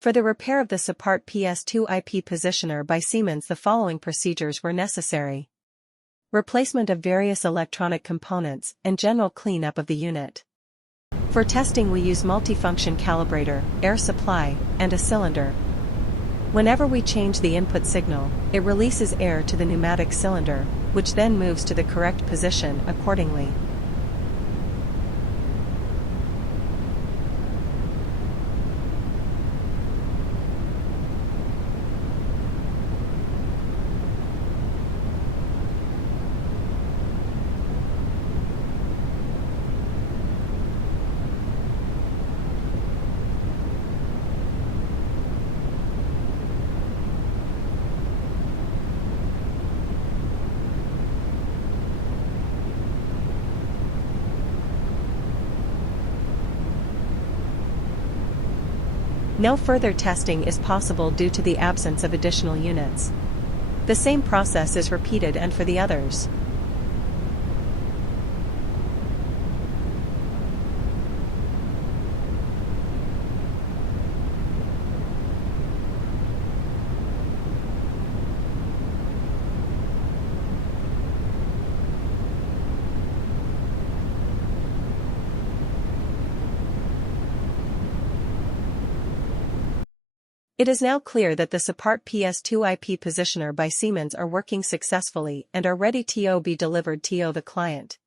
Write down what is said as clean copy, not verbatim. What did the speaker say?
For the repair of the Sipart Ps2 IP positioner by Siemens, the following procedures were necessary. Replacement of various electronic components and general cleanup of the unit. For testing we use multifunction calibrator, air supply, and a cylinder. Whenever we change the input signal, it releases air to the pneumatic cylinder, which then moves to the correct position accordingly. No further testing is possible due to the absence of additional units. The same process is repeated and for the others. It is now clear that the Sipart Ps2 IP positioner by Siemens are working successfully and are ready to be delivered to the client.